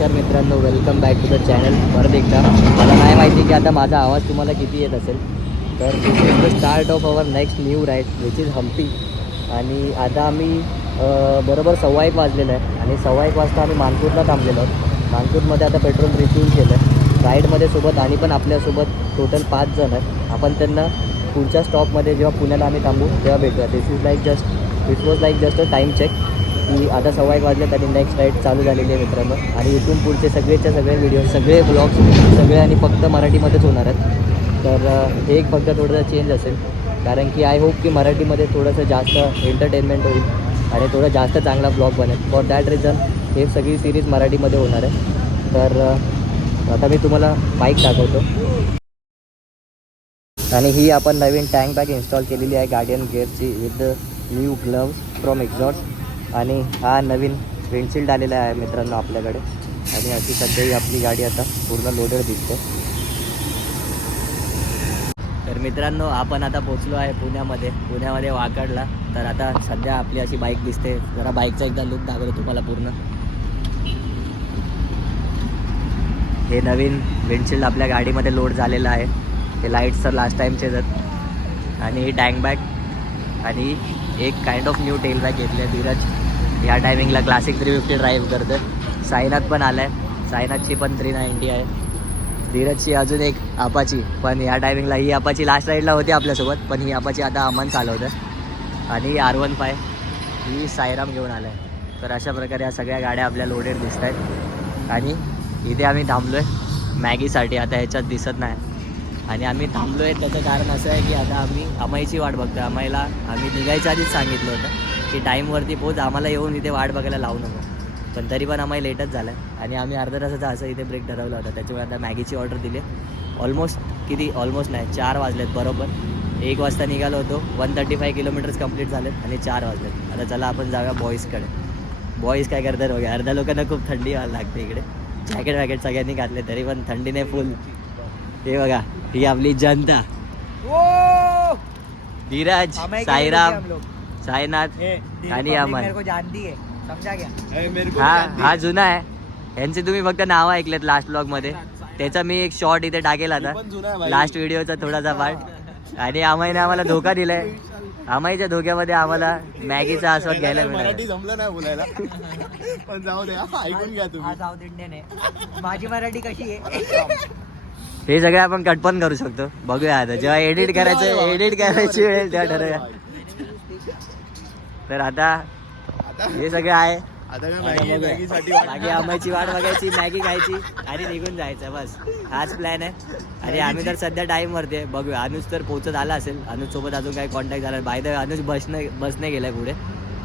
नमस्कार मित्रांनो, welcome back to the channel. परत एकदा मला नाही माहिती की आता माझा आवाज तुम्हाला किती येत असेल. तर this is the start of our next new ride which is Hampi. आणि आता आम्ही बरोबर 1:15 वाजलेलं आहे आणि 1:15 वाजता आम्ही मानपूरला थांबलेलो आहोत. मानपूरमध्ये आता पेट्रोल रिफ्यूल केलं आहे. राईडमध्ये सोबत आणि पण आपल्यासोबत टोटल 5 जण आहेत. आपण त्यांना पुढच्या स्टॉपमध्ये जेव्हा पुण्याला आम्ही थांबू तेव्हा भेटूया. This was like just a time check की आता 1:15 वाजलेत आणि नेक्स्ट राईड चालू झालेली आहे मित्रांनो. आणि इथून पुढचे सगळे व्हिडिओ, सगळे ब्लॉग्स सगळे आणि फक्त मराठीमध्येच होणार आहेत. तर हे एक फक्त थोडंसं चेंज असेल, कारण की आय होप की मराठीमध्ये थोडंसं जास्त एंटरटेनमेंट होईल आणि थोडं जास्त चांगला ब्लॉग बनेल. फॉर दॅट रिझन हे सगळी सिरीज मराठीमध्ये होणार आहे. तर आता मी तुम्हाला बाईक दाखवतो. आणि ही आपण नवीन टँक बॅग इन्स्टॉल केलेली आहे गार्डियन गिअरची with new gloves from exhaust. आणि हा नवीन विंडशील्ड आलेला आहे मित्रांनो आपल्याकडे. आणि अशी सध्या ही आपली गाडी आता पूर्ण लोडेड दिसते. तर मित्रांनो, आपण आता पोचलो आहे पुण्यामध्ये वाकडला. तर आता सध्या आपली अशी बाईक दिसते. जरा बाईकचा एकदा लुक दाखवतो तुम्हाला पूर्ण. हे नवीन विंडशील्ड आपल्या गाडीमध्ये लोड झालेलं आहे. हे लाईट्स तर लास्ट टाईमचेच आहेत. आणि ही टँक बॅग आणि एक kind of new tail bag घेतली आहे. धीरज ह्या टायमिंगला क्लासिक 350 ड्राईव्ह करतो. साईनाथ पण आला आहे. साईनाथची पण 390 आहे. धीरजची अजून एक अपाची, पण ह्या टायमिंगला ही अपाची लास्ट राईडला होती आपल्यासोबत, पण ही अपाची आता अमन चालवतं. आणि R15 ही साईराम घेऊन आला आहे. तर अशा प्रकारे या सगळ्या गाड्या आपल्या लोडेड दिसत आहेत. आणि इथे आम्ही थांबलो आहे मॅगीसाठी. आता ह्याच्यात दिसत नाही. आणि आम्ही थांबलो आहे त्याचं कारण असं आहे की आता आम्ही अमाईची वाट बघतो. अमाईला आम्ही निघायच्या आधीच सांगितलं होतं की टाईमवरती पोच, आम्हाला येऊन इथे वाट बघायला लावू नको. पण तरी पण अमाई लेटच झालं आहे. आणि आम्ही अर्धा तासाचा असं इथे ब्रेक ठरवला होता. त्याच्यामुळे आता मॅगीची ऑर्डर दिली. ऑलमोस्ट नाही 4 वाजलेत बरोबर. 1 वाजता निघालो होतो. 135 किलोमीटर्स कंप्लीट झालेत आणि 4 वाजलेत. आता चला आपण जाऊया बॉईजकडे. बॉईज काय करतात बघा. अर्ध्या लोकांना खूप थंडी व्हायला लागते इकडे. जॅकेट सगळ्यांनी घातले तरी पण थंडीने फुल. हे बघा, ही आपली जनता. धीरज, साईराम, साईनाथ आणि अमन. हा जुना आहे. यांचे तुम्ही फक्त नावं ऐकलेत लास्ट ब्लॉग मध्ये. त्याचा मी एक शॉर्ट इथे टाकेल आता, लास्ट व्हिडिओचा थोडासा पार्ट. आणि अमाईने आम्हाला धोका दिलाय. अमाईच्या धोक्यामध्ये आम्हाला मॅगीचा आस्वाद घ्यायला मराठी जमलं नाही बोलायला. पण जाऊ द्या, ऐकून घ्या तुम्ही. साऊथ इंडियन आहे. माझी मराठी कशी आहे हे सगळं आपण कट पण करू शकतो. बघूया आता जेव्हा एडिट करायची वेळ तेव्हा ठरवूया. तर आता हे सगळं आहे. आता काय मॅगी आंब्याची वाट बघायची, मॅगी खायची आणि निघून जायचं, बस हाच प्लॅन आहे. आणि आम्ही तर सध्या टाईमवरती आहे. बघूया, अनुज तर पोहोचत आला असेल. अनुजसोबत अजून काही कॉन्टॅक्ट झाला. बाय द वे अनुज बसने गेलाय पुढे.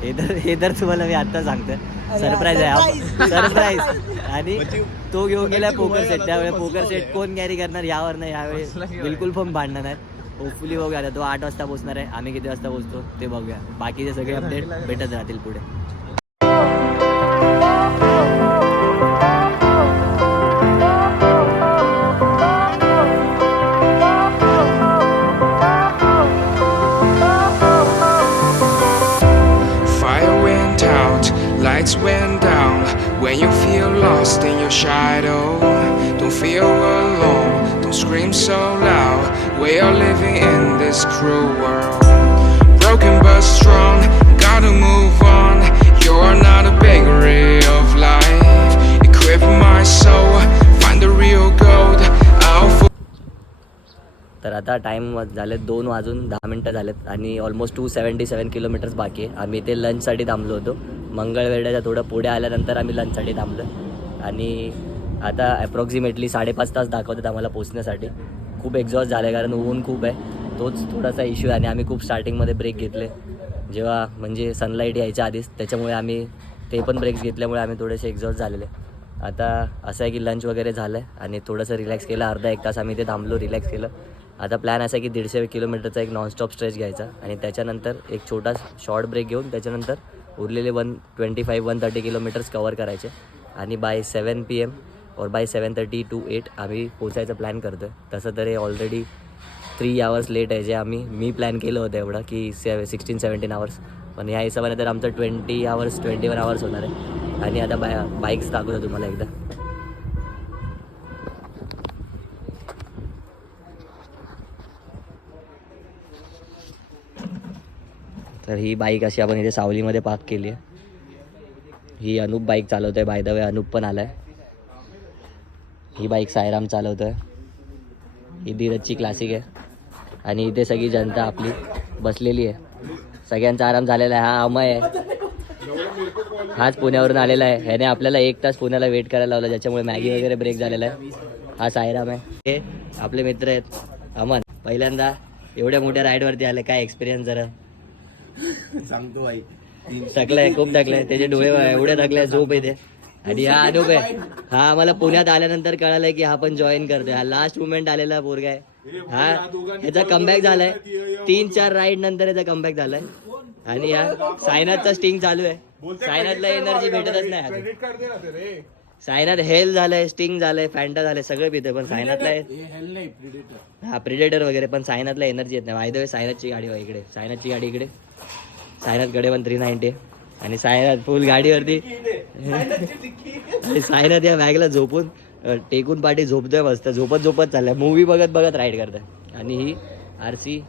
हे तर तुम्हाला मी आत्ता सांगतोय. सरप्राईज आहे, सरप्राईज. आणि तो घेऊन गेलाय पोकर सेट. त्यावेळी पोकर सेट कोण कॅरी करणार यावर नाही. यावेळी बिलकुल पण भांडणार नाही. होपफुली बघूया. आता तो 8 वाजता पोहोचणार आहे. आम्ही किती वाजता पोहोचतो ते बघूया. बाकीचे सगळे अपडेट भेटत राहतील पुढे. Fire went out, lights went down. When you feel lost in your shadow, don't feel alone, don't scream so loud. We are living in this cruel world. Broken but strong, gotta move on. You are not a bakery of life. Equip my soul, find the real gold. तर आता time झाले 2:10 झालेत आणि almost 277 kilometres बाकी आहे. आम्ही इथे लंचसाठी थांबलो होतो. मंगळवेढ्याच्या थोडं पुढे आल्यानंतर आम्ही लंचसाठी थांबलो. आणि आता ॲप्रॉक्सिमेटली 5.5 तास दाखवतात आम्हाला पोचण्यासाठी. खूप एक्झॉस्ट झालं आहे कारण ऊन खूप आहे. तोच थोडासा इश्यू आहे. आणि आम्ही खूप स्टार्टिंगमध्ये ब्रेक घेतले जेव्हा म्हणजे सनलाईट यायच्या आधीच. त्याच्यामुळे आम्ही ते पण ब्रेक्स घेतल्यामुळे आम्ही थोडेसे एक्झॉस्ट झालेले. आता असं आहे की लंच वगैरे झालं आहे आणि थोडंसं रिलॅक्स केलं. अर्धा 1 तास आम्ही इथे थांबलो, रिलॅक्स केलं. आता प्लॅन असा आहे की 150 किलोमीटरचा एक नॉनस्टॉप स्ट्रेच घ्यायचा आणि त्याच्यानंतर एक छोटा शॉर्ट ब्रेक घेऊन त्याच्यानंतर उरलेले 125-130 किलोमीटर्स कवर करायचे. आणि बाय 7 PM और बाय 7:30 to 8 आम्ही पोचायचा प्लॅन करतो आहे. तसं तर हे ऑलरेडी 3 आवर्स लेट आहे, जे मी प्लॅन केलं होतं एवढं की 16-17 आवर्स. पण या हिशोबाने तर आमचं 21 आवर्स होणार आहे. आणि आता बाईक्स दाखवतो तुम्हाला एकदा. तर ही बाईक अशी आपण इथे सावलीमध्ये पार्क केली आहे. ही अनूप बाईक चालवतोय. बाय द वे अनूप पण आलाय. ही बाईक सायराम चालवतोय. ही धीरजची क्लासिक आहे. आणि इथे सगळी जनता आपली बसलेली आहे. सगळ्यांचा आराम झालेला आहे. हा अमय आहे, हाच पुण्यावरून आलेला आहे. ह्याने आपल्याला 1 तास पुण्याला वेट करायला लावला, ज्याच्यामुळे मॅगी वगैरे ब्रेक झालेला आहे. हा सायराम आहे. हे आपले मित्र आहेत. अमन पहिल्यांदा एवढ्या मोठ्या राईडवरती आले, काय एक्सपिरियन्स जरा सांगतो बाई. थकलाय, खूप थकलाय. त्याचे डोळे एवढे थकले, झोप येते. आणि हा अनूप आहे. हा आम्हाला पुण्यात आल्यानंतर कळालंय की हा पण जॉईन करतोय. हा लास्ट मुमेंट आलेला पोरगा आहे. हा ह्याचा कमबॅक झालाय. 3-4 राईड नंतर याचा कमबॅक झालाय. आणि हा सायनाथचा स्टिंग चालू आहे. सायनाथला एनर्जी भेटतच नाही. सायनाथ हेल झालंय, स्टिंग झालंय, फॅन्टा झालंय, सगळं पितोय. पण सायनाथला हा प्रिडेटर वगैरे, पण सायनाथला एनर्जी येत नाही. बाय द वे सायनाथची गाडी बघा इकडे. सायनाथची गाडी इकडे. सायनाथकडे पण 390 आणि सायनाथ फुल गाडीवरती. आणि सायनाथ या बॅगला झोपून टेकून पाठी झोपतोय मस्त. झोपत चाललाय. मूवी बघत राईड करताय. आणि ही RC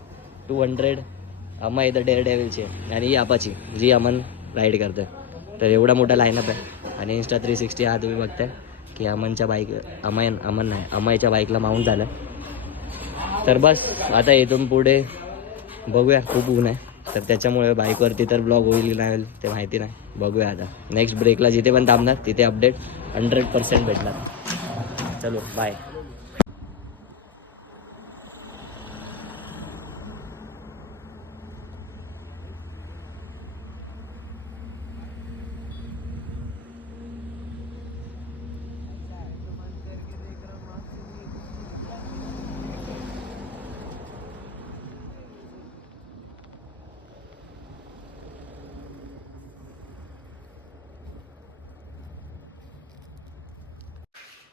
200 अमय द डेअर डेव्हिलची आहे. आणि ही अपाची जी अमन राईड करतोय. तर एवढा मोठा लाईनअप आहे. आणि Insta 360 हा तुम्ही बघताय की अमनच्या बाईक अमयच्या बाईकला माउंट झालं. तर बस आता इथून पुढे बघूया. खूप ऊन आहे, तर त्याच्यामुळे बाईकवरती तर ब्लॉग होईल की नाही होईल ते माहिती नाही. बघूया आता. नेक्स्ट ब्रेकला जिथे पण थांबणार तिथे अपडेट 100% भेटणार. चलो बाय.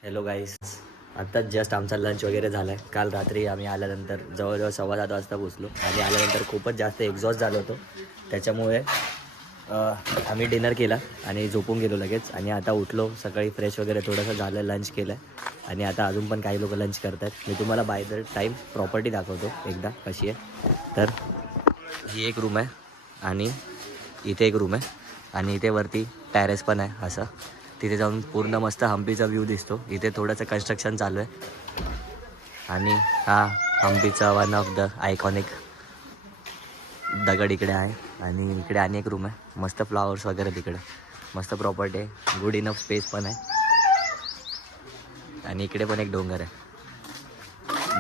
हॅलो गाईस, आत्ताच जस्ट आमचा लंच वगैरे झाला आहे. काल रात्री आम्ही आल्यानंतर जवळजवळ 7:15 वाजता पोचलो. आणि आल्यानंतर खूपच जास्त एक्झॉस्ट झालो होतो. त्याच्यामुळे आम्ही डिनर केला आणि झोपून गेलो लगेच. आणि आता उठलो, सकाळी फ्रेश वगैरे थोडंसं झालं, लंच केलं. आणि आता अजून पण काही लोक लंच करत आहेत. मी तुम्हाला बाय द टाईम प्रॉपर्टी दाखवतो एकदा कशी आहे. तर ही एक रूम आहे आणि इथे एक रूम आहे आणि इथे वरती टॅरेस पण आहे. असं तिथे जाऊन पूर्ण मस्त हम्पीचा व्ह्यू दिसतो. इथे थोडंसं कन्स्ट्रक्शन चालू आहे. आणि हा हम्पीचा वन ऑफ द आयकॉनिक दगड इकडे आहे. आणि इकडे आणि एक रूम आहे. मस्त फ्लॉवर्स वगैरे तिकडे, मस्त प्रॉपर्टी आहे. गुड इनफ स्पेस पण आहे. आणि इकडे पण एक डोंगर आहे.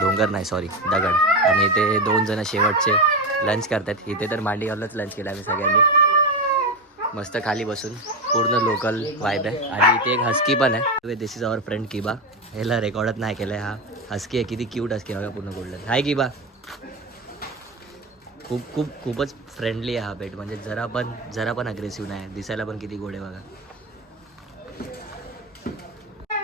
डोंगर नाही सॉरी, दगड. आणि इथे 2 जण शेवटचे लंच करतात. इथे तर मांडी घालूनच लंच केलं आम्ही सगळ्यांनी. मस्त खाली बसून पूर्ण लोकल वाईब आहे. आणि इथे एक हस्की पण आहे. दिस इज आवर फ्रेंड किबा. ह्याला रेकॉर्डच नाही केलं आहे. हा हस्की आहे. किती क्यूट हस्की बघा, पूर्ण गोल्डन. हाय किबा. खूपच फ्रेंडली आहे हा पेट. म्हणजे जरा पण अग्रेसिव्ह नाही. दिसायला पण किती गोड आहे बघा.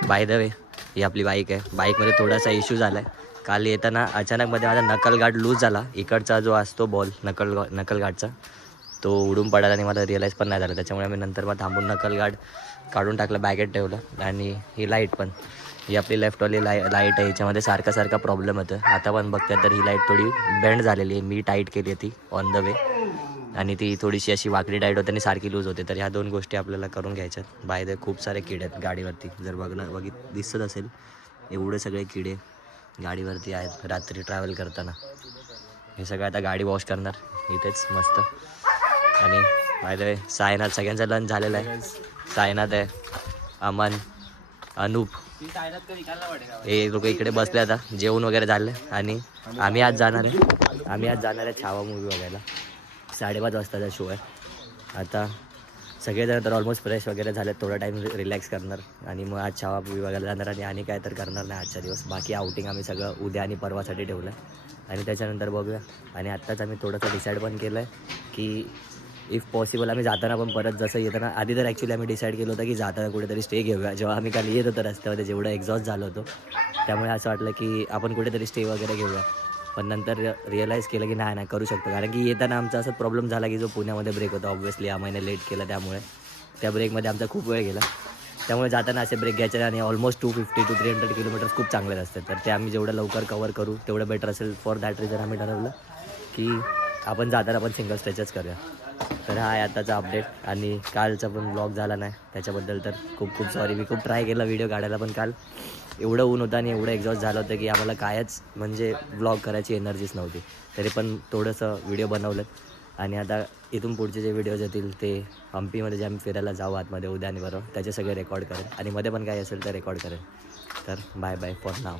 बाय द वे ही आपली बाईक आहे. बाईकमध्ये थोडासा इश्यू झाला आहे. काल येताना अचानकमध्ये माझा नकल गार्ड लूज झाला. इकडचा जो असतो बॉल नकल गार्डचा, तो उडून पडायला आणि मला रिअलाईज पण नाही झालं. त्याच्यामुळे मी नंतर मग थांबून नकल गार्ड काढून टाकलं, बॅगेत ठेवलं. आणि ही लाईट पण, ही आपली लेफ्टवाली लाईट आहे. याच्यामध्ये सारखा प्रॉब्लेम होतो. आता पण बघते तर ही लाईट थोडी बेंड झालेली आहे. मी टाईट केली आहे ती ऑन द वे. आणि ती थोडीशी अशी वाकडी टाईट होते आणि सारखी लूज होते. तर ह्या 2 गोष्टी आपल्याला करून घ्यायच्यात. बाय द खूप सारे किडे आहेत गाडीवरती. जर दिसत असेल एवढे सगळे किडे गाडीवरती आहेत रात्री ट्रॅव्हल करताना. हे सगळं आता गाडी वॉश करणार इथेच मस्त. आणि बाय द वे सायनाथ, सगळ्यांचा लंच झालेला आहे. सायनाथ आहे, अमन, अनूप, हे लोक इकडे बसले. आता जेवण वगैरे झालं. आणि आम्ही आज जाणार आहे छावा मूवी बघायला. 5:30 वाजताचा शो आहे. आता सगळेजण तर ऑलमोस्ट फ्रेश वगैरे झाले. थोडा टाईम रिलॅक्स करणार आणि मग आज छावा मूवी बघायला जाणार. आणि काय तर करणार नाही आजच्या दिवस. बाकी आउटिंग आम्ही सगळं उद्या आणि परवासाठी ठेवलं आहे. आणि त्याच्यानंतर बघूया. आणि आत्ताच आम्ही थोडंसं डिसाईड पण केलं आहे की इफ पॉसिबल आम्ही जाताना पण परत जसं येताना, आधी तर ॲक्च्युली आम्ही डिसाईड केलं होतं की जाताना कुठेतरी स्टे घेऊया. जेव्हा आम्ही काल येत होतो रस्त्यामध्ये जेवढं एक्झॉस्ट झालो होतो, त्यामुळे असं वाटलं की आपण कुठेतरी स्टे वगैरे घेऊया. पण नंतर रिअलाईज केलं की नाही करू शकतो. कारण की येताना आमचा असा प्रॉब्लेम झाला की जो पुण्यामध्ये ब्रेक होता, ऑब्व्हियसली आम्हाला लेट केलं, त्यामुळे त्या ब्रेकमध्ये आमचा खूप वेळ गेला. त्यामुळे जाताना असे ब्रेक घ्यायचे. आणि ऑलमोस्ट 250 to 300 किलोमीटर्स खूप चांगले असतात. तर ते आम्ही जेवढं लवकर कवर करू तेवढं बेटर असेल. फॉर दॅट रिझन आम्ही ठरवलं की आपण जाताना पण सिंगल स्ट्रेचच करूया. तर हा आहे आताचा अपडेट. आणि कालचा पण व्लॉग झाला नाही त्याच्याबद्दल तर खूप खूप सॉरी. मी खूप ट्राय केला व्हिडिओ काढायला, पण काल एवढं ऊन होतं आणि एवढं एक्झॉस्ट झालं होतं की आम्हाला कायच म्हणजे व्लॉग करायची एनर्जीच नव्हती. तरी पण थोडंसं व्हिडिओ बनवलं. आणि आता इथून पुढचे जे व्हिडिओज येतील ते हम्पीमध्ये जे आम्ही फिरायला जाऊ आतमध्ये उद्या आणि बरोबर त्याचे सगळे रेकॉर्ड करेन आणि मध्ये पण काही असेल तर रेकॉर्ड करेन. तर बाय बाय फॉर नाव.